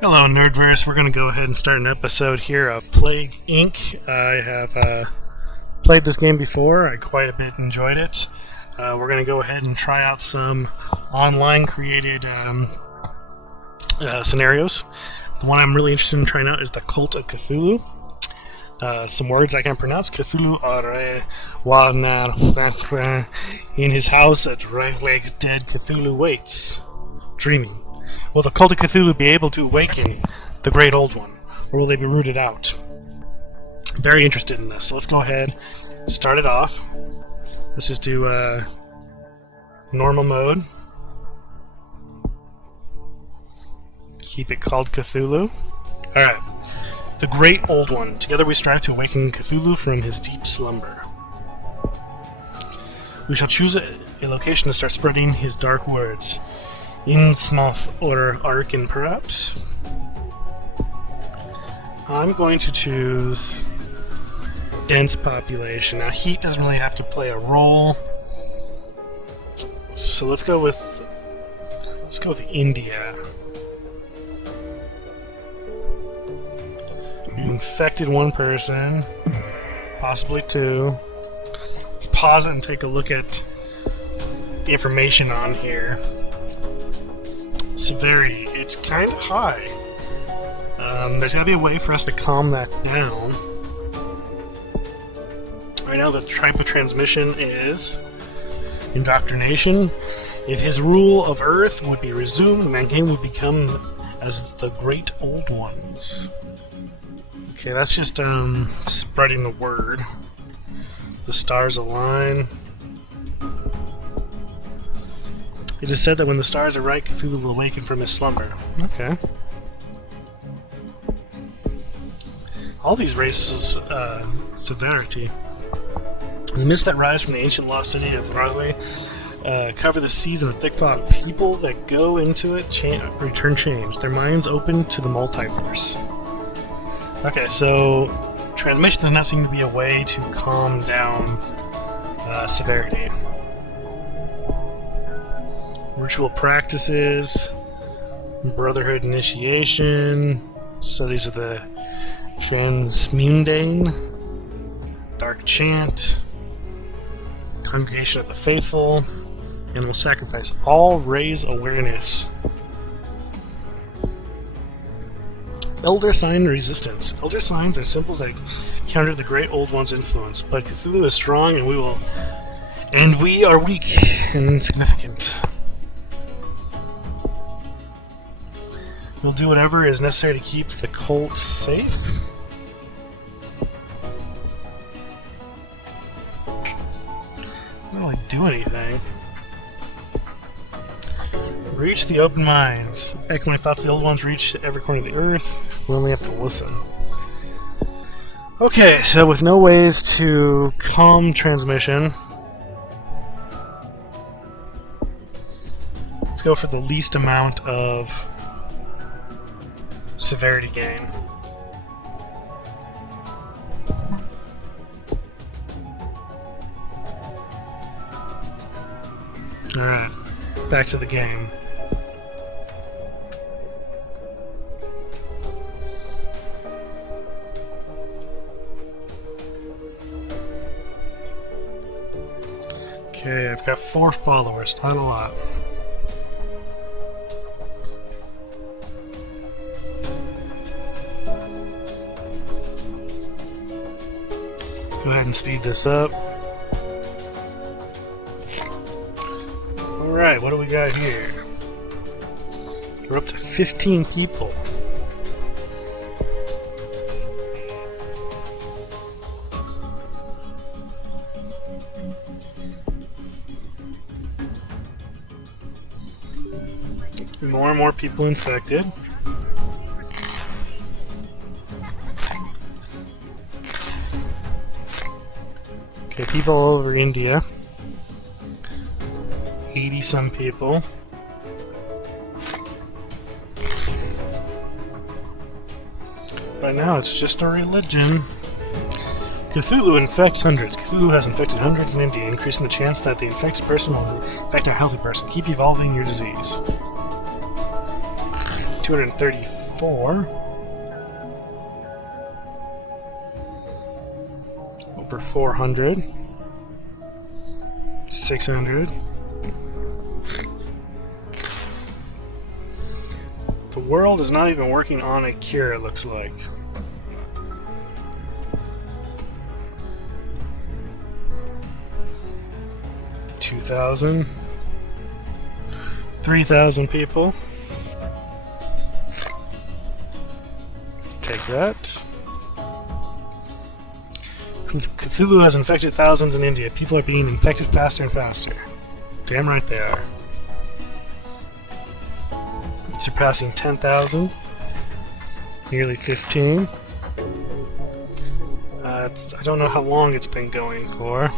Hello, Nerdverse. We're going to go ahead and start an episode here of Plague Inc. I have played this game before. I quite a bit enjoyed it. We're going to go ahead and try out some online created scenarios. The one I'm really interested in trying out is the Cult of Cthulhu. Some words I can't pronounce. Cthulhu are Wanar in his house at Reich dead Cthulhu waits, dreaming. Will the Cult of Cthulhu be able to awaken the Great Old One, or will they be rooted out? Very interested in this, so let's go ahead, start it off. Let's just do normal mode. Keep it called Cthulhu. Alright. The Great Old One. Together we strive to awaken Cthulhu from his deep slumber. We shall choose a location to start spreading his dark words. Innsmouth or Arkin, perhaps? I'm going to choose dense population. Now, heat doesn't really have to play a role. So let's go with India. You infected one person, possibly two. Let's pause it and take a look at the information on here. Severity, it's kind of high. There's got to be a way for us to calm that down. Right now the type of transmission is indoctrination. If his rule of Earth would be resumed, mankind would become as the Great Old Ones. Okay, that's just spreading the word. The stars align. It is said that when the stars are right, Cthulhu will awaken from his slumber. Okay. All these races, severity. The mists that rise from the ancient lost city of Rosley cover the seas in a thick fog. People that go into it return changed. Their minds open to the multiverse. Okay, so transmission does not seem to be a way to calm down severity. Ritual practices, brotherhood initiation, studies of the transmundane, dark chant, congregation of the faithful, animal sacrifice. All raise awareness. Elder sign resistance. Elder signs are symbols that counter the Great Old One's influence, but Cthulhu is strong and we are weak and insignificant. We'll do whatever is necessary to keep the cult safe. Don't really do anything. Reach the open minds. Echo my thoughts, the old ones reach every corner of the earth. We only have to listen. Okay, so with no ways to calm transmission, let's go for the least amount of severity gain. Alright, back to the game. Okay, I've got 4 followers, not a lot. Go ahead and speed this up. Alright, what do we got here? We're up to 15 people. More and more people infected. Okay, people all over India. 80 some people. Right now it's just a religion. Cthulhu infects hundreds. Cthulhu has infected hundreds in India, increasing the chance that the infected person will infect a healthy person. Keep evolving your disease. 230 4. Over 400. 600. The world is not even working on a cure, it looks like. $2,000. 3,000 people. Take that. Cthulhu has infected thousands in India. People are being infected faster and faster. Damn right they are. Surpassing 10,000. Nearly 15. I don't know how long it's been going for.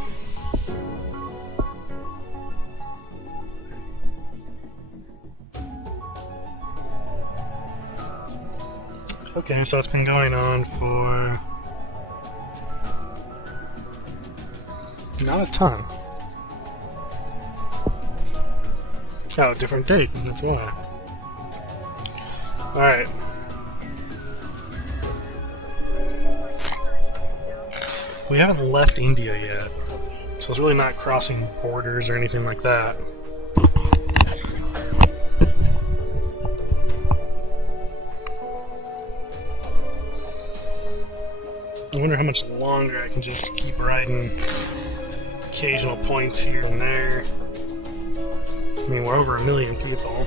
Okay, so it's been going on for not a ton. Oh, different date, that's why. Alright. We haven't left India yet, so it's really not crossing borders or anything like that. I wonder how much longer I can just keep riding occasional points here and there. I mean, we're over 1 million people.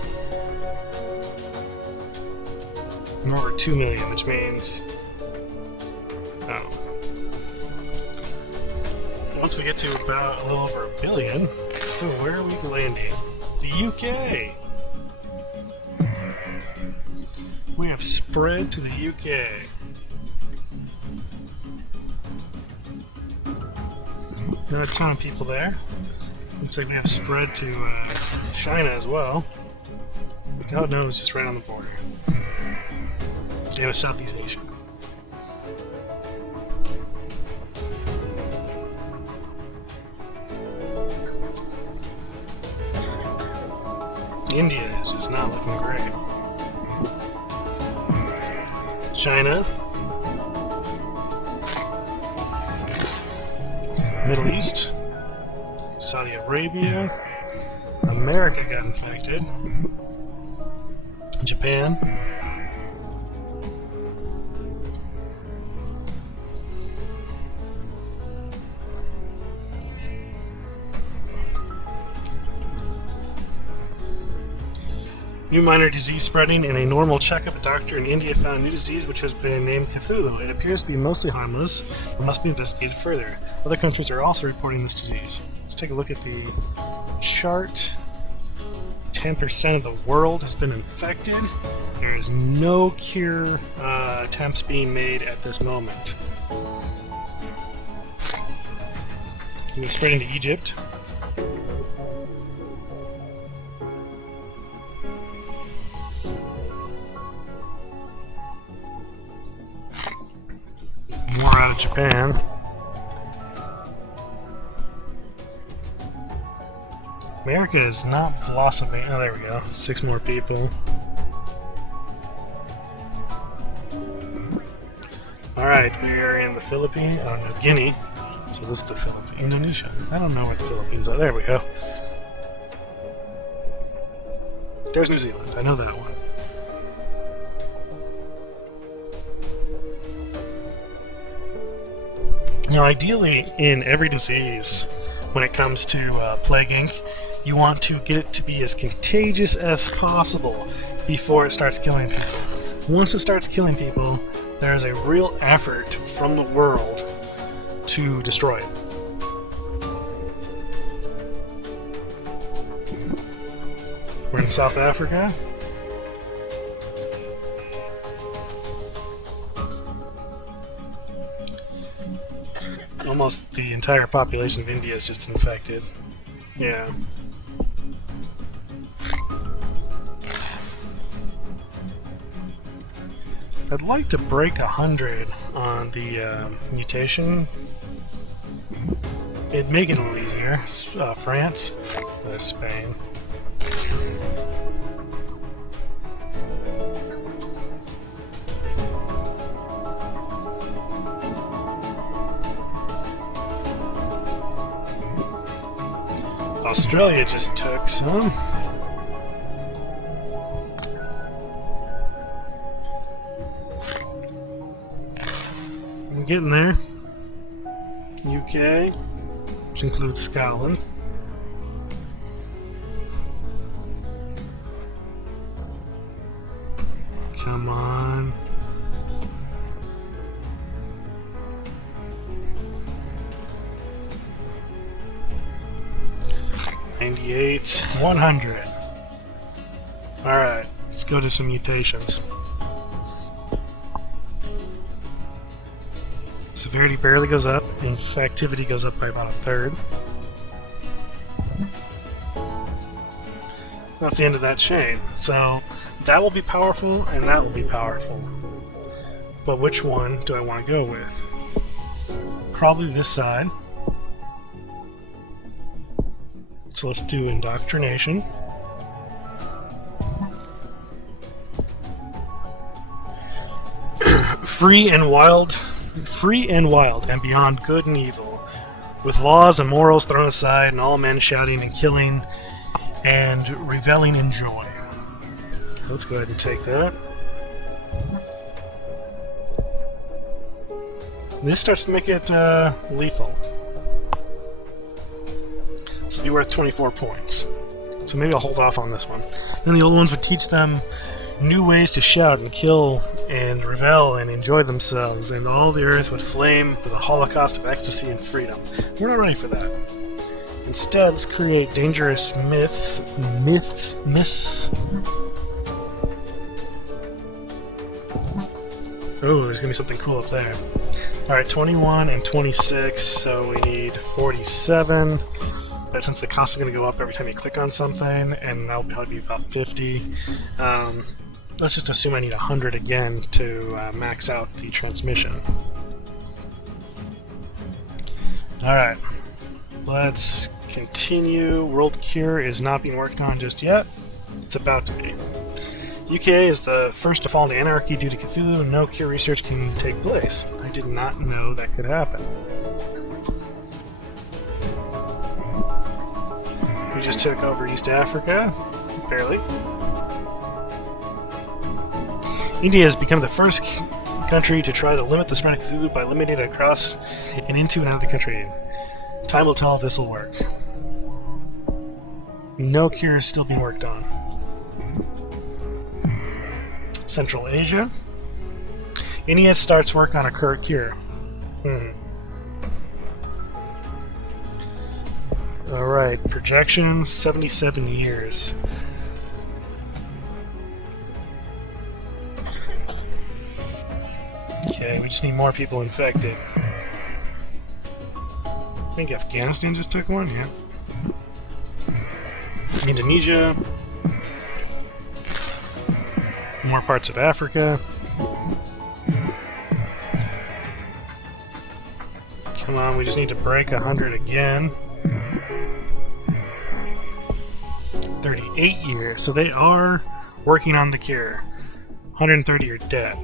We're over 2 million, which means... oh. Once we get to about a little over 1 billion, where are we landing? The UK! We have spread to the UK. Not a ton of people there. Looks like we have spread to China as well. God knows, just right on the border. And Southeast Asia. India is just not looking great. China. Middle East. Saudi Arabia. America got infected. Japan. New minor disease spreading. In a normal checkup, a doctor in India found a new disease which has been named Cthulhu. It appears to be mostly harmless, but must be investigated further. Other countries are also reporting this disease. Let's take a look at the chart. 10% of the world has been infected. There is no cure attempts being made at this moment. We're spreading to Egypt. More out of Japan. America is not blossoming. Oh, there we go. 6 more people. Alright, we are in the Philippines. Oh, no, Guinea. So this is the Philippines. Indonesia. I don't know where the Philippines are. There we go. There's New Zealand. I know that one. Now, ideally, in every disease, when it comes to Plague Inc., you want to get it to be as contagious as possible before it starts killing people. Once it starts killing people, there's a real effort from the world to destroy it. We're in South Africa. Almost the entire population of India is just infected. Yeah. I'd like to break 100 on the mutation. It'd make it a little easier. France. There's Spain. Australia just took some. I'm getting there. UK, which includes Scotland. Come on. $98, 100. Alright, let's go to some mutations. Severity barely goes up, infectivity goes up by about a third. That's the end of that chain. So that will be powerful, and that will be powerful. But which one do I want to go with? Probably this side. So let's do indoctrination. Free and wild, and beyond good and evil, with laws and morals thrown aside, and all men shouting and killing and reveling in joy. Let's go ahead and take that. This starts to make it lethal. This will be worth 24 points. So maybe I'll hold off on this one. Then the old ones would teach them new ways to shout and kill and revel and enjoy themselves, and all the earth would flame with a holocaust of ecstasy and freedom. We're not ready for that. Instead, let's create dangerous myths. Oh, there's gonna be something cool up there. Alright, 21 and 26, so we need 47. But since the cost is going to go up every time you click on something, and that'll probably be about 50, let's just assume I need 100 again to max out the transmission. Alright, let's continue. World Cure is not being worked on just yet. It's about to be. UK is the first to fall into anarchy due to Cthulhu, and no cure research can take place. I did not know that could happen. We just took over East Africa, barely. India has become the first country to try to limit the spread of Cthulhu by limiting it across and into and out of the country. Time will tell if this will work. No cure is still being worked on. Central Asia. India starts work on a cure. Alright, projections, 77 years. Okay, we just need more people infected. I think Afghanistan just took one, yeah. Indonesia. More parts of Africa. Come on, we just need to break 100 again. 38 years, so they are working on the cure. 130 are dead.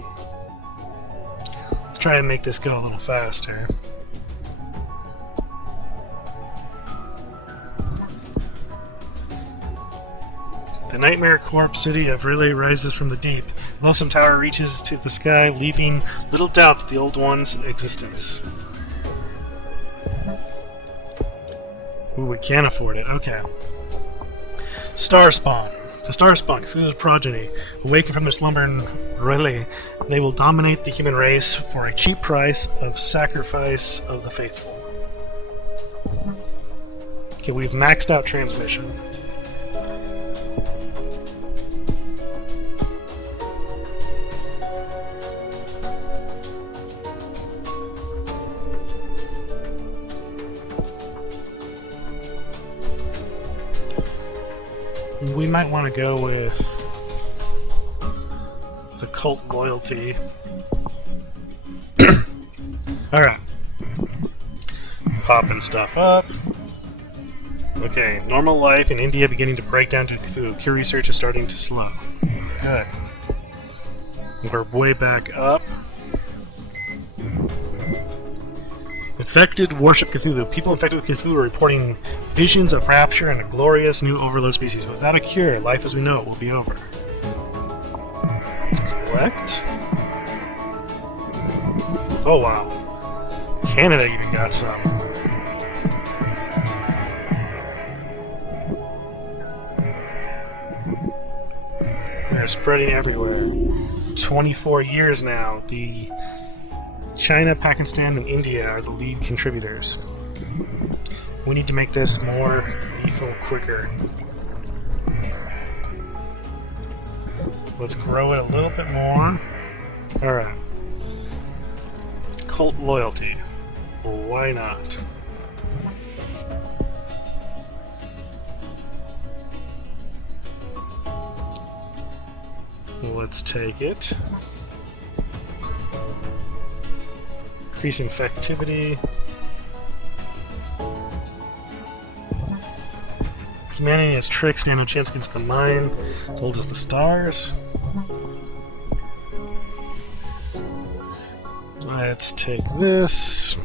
Let's try and make this go a little faster. The Nightmare Corpse city of Relay rises from the deep. The loathsome tower reaches to the sky, leaving little doubt that the old one's existence. Ooh, we can't afford it. Okay. Starspawn. The Starspawn, Cthulhu's progeny, awaken from their slumber in Relay. They will dominate the human race for a cheap price of sacrifice of the faithful. Okay, we've maxed out transmission. We might want to go with the cult loyalty. Alright. Popping stuff up. Okay, normal life in India beginning to break down to Cthulhu. Cure research is starting to slow. Good. We're way back up. Infected worship Cthulhu. People infected with Cthulhu are reporting visions of rapture and a glorious new overlord species. Without a cure, life as we know it will be over. That's correct. Oh wow. Canada even got some. They're spreading everywhere. 24 years now. The China, Pakistan, and India are the lead contributors. We need to make this more lethal quicker. Let's grow it a little bit more. Alright. Cult loyalty. Why not? Let's take it. Increase infectivity. Humanity has tricks, stand no chance against the mind, as old as the stars. Let's take this.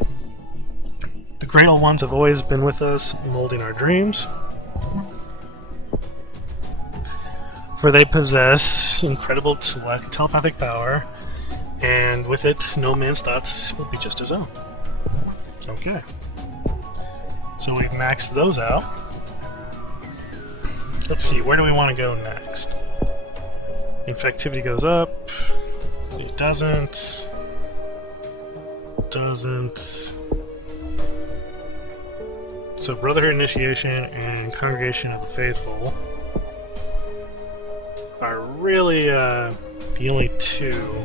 The Great Old Ones have always been with us, molding our dreams. For they possess incredible telepathic power, and with it, no man's thoughts will be just his own. Okay. So we've maxed those out. Let's see, where do we want to go next? Infectivity goes up. It doesn't. Doesn't. So Brotherhood Initiation and Congregation of the Faithful are really the only two.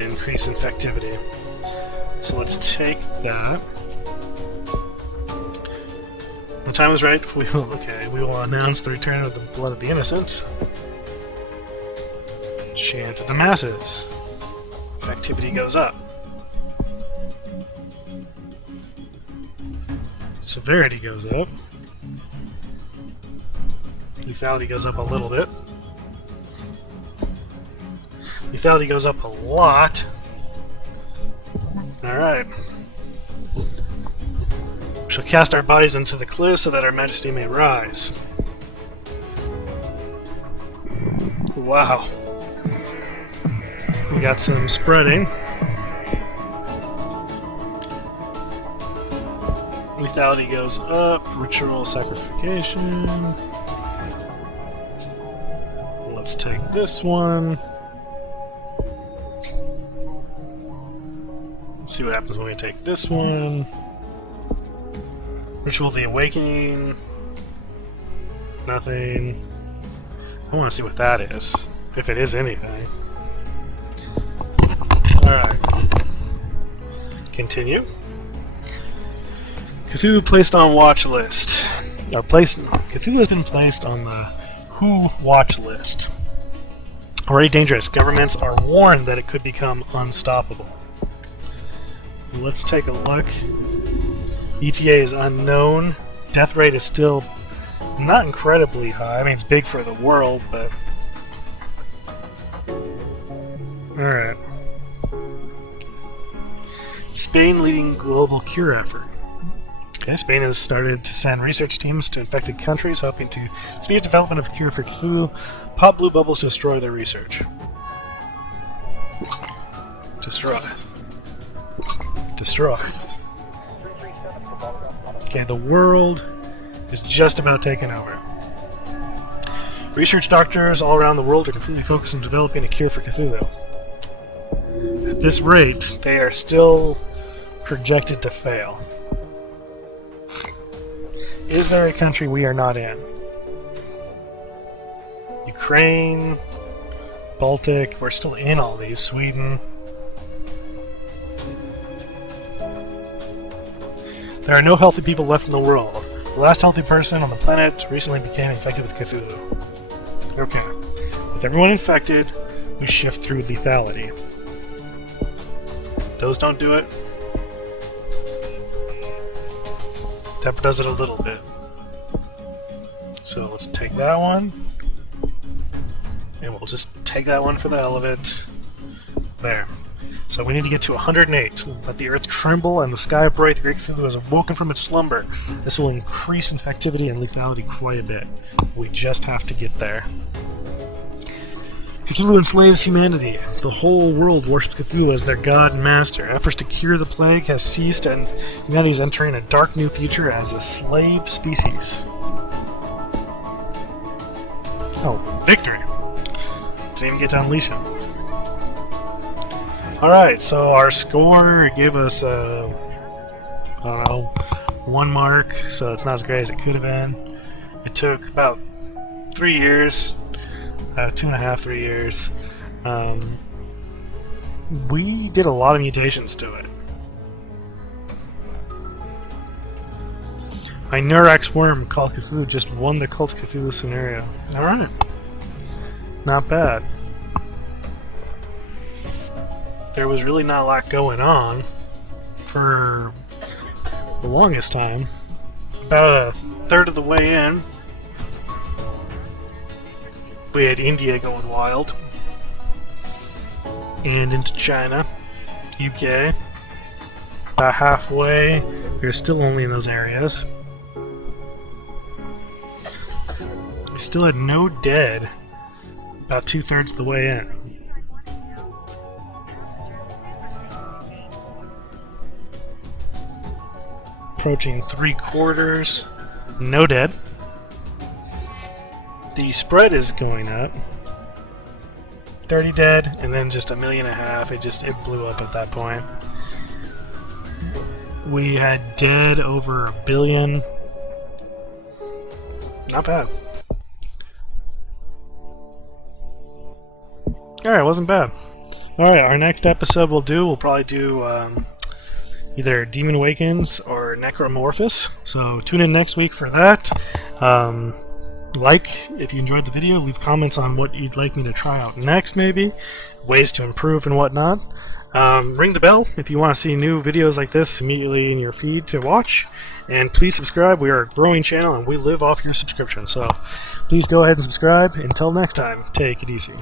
Increase infectivity. So let's take that. When the time is right, we will announce the return of the blood of the innocent. Chant of the masses. Activity goes up. Severity goes up. Lethality goes up a little bit. Lethality goes up a lot. Alright. We shall cast our bodies into the cliff so that our majesty may rise. Wow. We got some spreading. Lethality goes up. Ritual sacrification. Let's take this one. See what happens when we take this one. Ritual of the Awakening. Nothing. I want to see what that is. If it is anything. Alright. Continue. Cthulhu placed on watch list. Cthulhu has been placed on the WHO watch list. Already dangerous. Governments are warned that it could become unstoppable. Let's take a look. ETA is unknown. Death rate is still not incredibly high. I mean, it's big for the world, but... Alright. Spain leading global cure effort. Okay, Spain has started to send research teams to infected countries, hoping to speed development of a cure for Cthulhu. Pop blue bubbles to destroy their research. Destroy. Destroy. Okay, the world is just about taken over. Research doctors all around the world are completely focused on developing a cure for Cthulhu. At this rate, they are still projected to fail. Is there a country we are not in? Ukraine, Baltic, we're still in all these, Sweden. There are no healthy people left in the world. The last healthy person on the planet recently became infected with Cthulhu. Okay. With everyone infected, we shift through lethality. Those don't do it. That does it a little bit. So let's take that one. And we'll just take that one for the hell of it. There. So we need to get to 108. Let the earth tremble and the sky bright. The great Cthulhu has awoken from its slumber. This will increase infectivity and lethality quite a bit. We just have to get there. Cthulhu enslaves humanity. The whole world worships Cthulhu as their god and master. Efforts to cure the plague has ceased, and humanity is entering a dark new future as a slave species. Oh, victory! Didn't even get to unleash him. Alright, so our score gave us, I don't know, 1 mark, so it's not as great as it could have been. It took about 3 years, 2.5, 3 years. We did a lot of mutations to it. My Neurex worm called Cthulhu just won the Cult of Cthulhu scenario. Alright. Not bad. There was really not a lot going on for the longest time. About a third of the way in, we had India going wild, and into China, UK. About halfway, we were still only in those areas. We still had no dead about 2/3 of the way in. Approaching 3/4, no dead. The spread is going up. 30 dead, and then just 1.5 million. It blew up at that point. We had dead over 1 billion. Not bad. Alright, wasn't bad. Alright, our next episode we'll probably do either Demon Awakens or Necromorphous. So tune in next week for that. Like if you enjoyed the video, leave comments on what you'd like me to try out next, maybe ways to improve and whatnot. Ring the bell if you want to see new videos like this immediately in your feed to watch, and please subscribe. We are a growing channel and we live off your subscription, so please go ahead and subscribe. Until next time, take it easy.